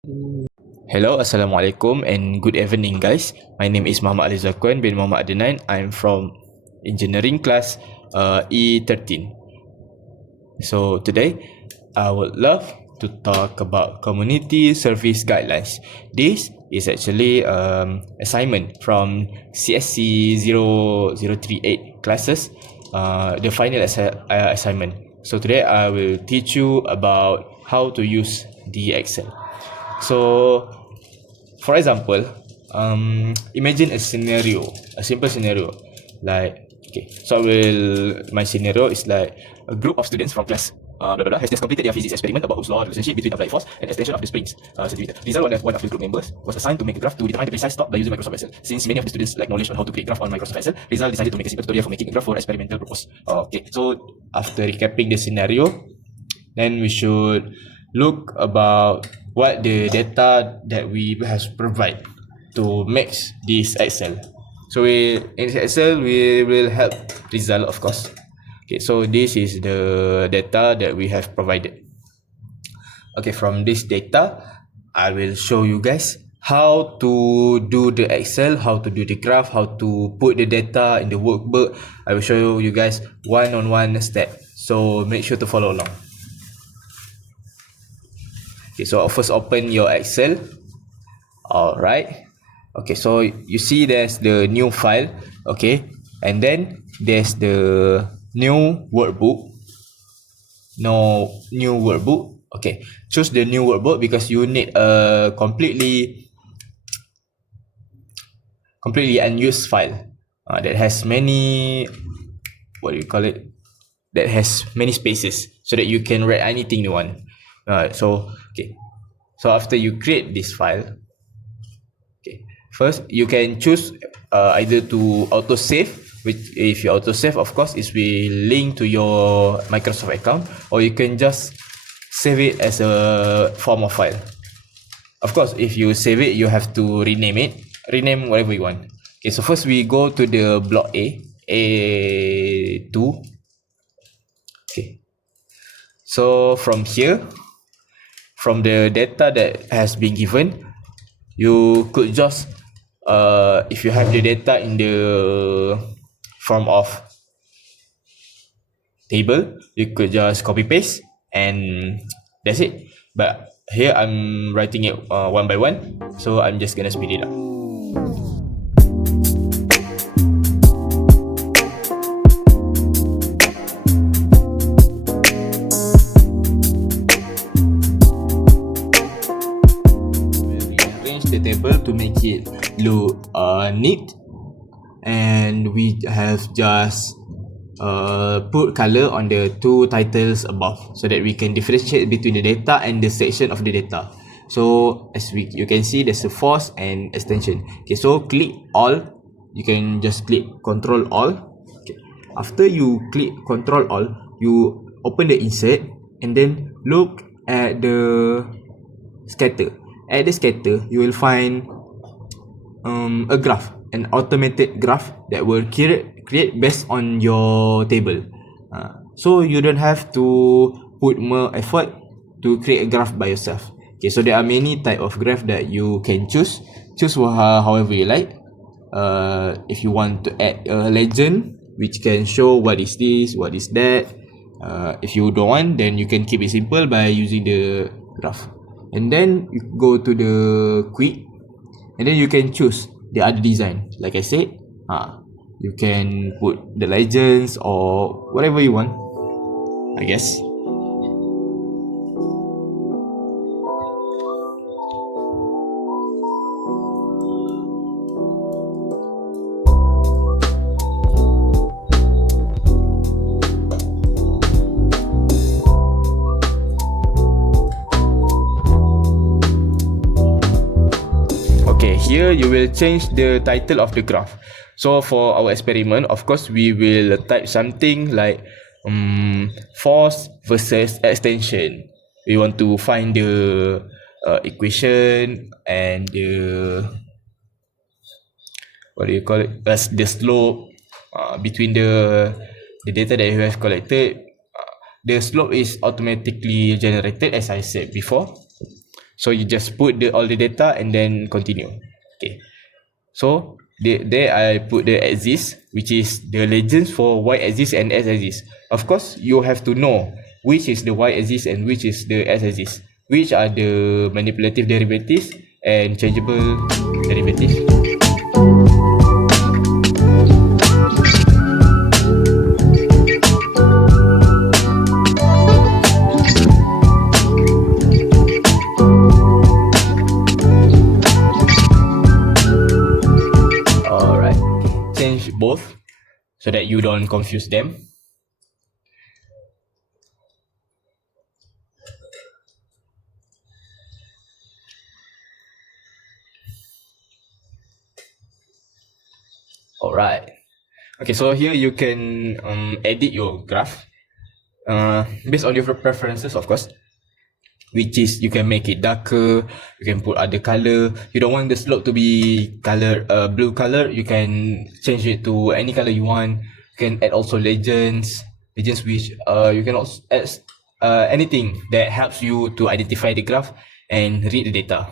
Hello, Assalamualaikum and good evening guys. My name is Muhammad Aliff Zakuan bin Muhammad Adanan. I'm from engineering class E13. So today, I would love to talk about community service guidelines. This is actually assignment from CSC 0038 classes, the final assignment. So today I will teach you about how to use the Excel. So for example, imagine a simple scenario, like okay. So my scenario is like a group of students from class blah blah blah has just completed their physics experiment about Hooke's law relationship between applied force and extension of the springs centimeter. Result, one of the group members was assigned to make a graph to determine the precise slope by using Microsoft Excel. Since many of the students lack knowledge on how to create graph on Microsoft Excel, Result decided to make a simple tutorial for making a graph for experimental purpose. Okay, so after recapping the scenario, then we should look about what the data that we has provide to make this Excel. So in Excel we will help result, of course. Okay, so this is the data that we have provided. Okay, from this data, I will show you guys how to do the Excel, how to do the graph, how to put the data in the workbook. I will show you guys one-on-one step. So make sure to follow along. Okay, so first open your Excel. Alright. Okay, so you see there's the new file. Okay, and then there's the new workbook. No new workbook. Okay, choose the new workbook because you need a completely unused file that has many, what do you call it, that has many spaces so that you can write anything you want. So after you create this file, okay, first you can choose either to autosave, which if you autosave, of course it will link to your Microsoft account, or you can just save it as a form of file. Of course, if you save it, you have to rename whatever you want. Okay, so first we go to the block A2. Okay, so from here, from the data that has been given, you could just if you have the data in the form of table, you could just copy paste and that's it. But here I'm writing it one by one, so I'm just gonna speed it up. The table to make it look neat, and we have just put color on the two titles above so that we can differentiate between the data and the section of the data. So as you can see, there's a force and extension. Okay, so click all. You can just click Control All. Okay, after you click Control All, you open the insert and then look at the scatter. At the scatter, you will find a graph, an automated graph that will create based on your table. So you don't have to put more effort to create a graph by yourself. Okay, so there are many type of graph that you can choose however you like. If you want to add a legend which can show what is this, what is that. If you don't want, then you can keep it simple by using the graph. And then you go to the quick, and then you can choose the other design. Like I said, you can put the legends or whatever you want, I guess. Okay, here you will change the title of the graph. So for our experiment, of course, we will type something like force versus extension. We want to find the equation and the, what do you call it, the slope between the data that you have collected. The slope is automatically generated, as I said before. So you just put all the data and then continue. Okay. So there I put the axis, which is the legends for y axis and x axis. Of course, you have to know which is the y axis and which is the x axis, which are the manipulative derivatives and changeable derivatives. Both so that you don't confuse them. Alright. Okay, so here you can edit your graph based on your preferences, of course. Which is you can make it darker, you can put other color. You don't want the slope to be color blue color, you can change it to any color you want. You can add also legends which you can also add anything that helps you to identify the graph and read the data.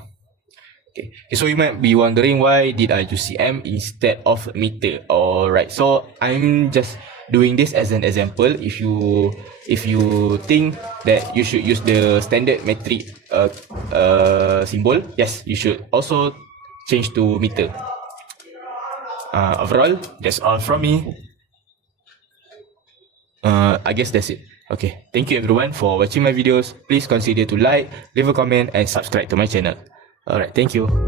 Okay, so you might be wondering, why did I use cm instead of meter? Alright, so I'm just doing this as an example. If you think that you should use the standard metric symbol, yes, you should also change to meter. Overall, that's all from me. I guess that's it. Okay, thank you everyone for watching my videos. Please consider to like, leave a comment and subscribe to my channel. Alright, thank you.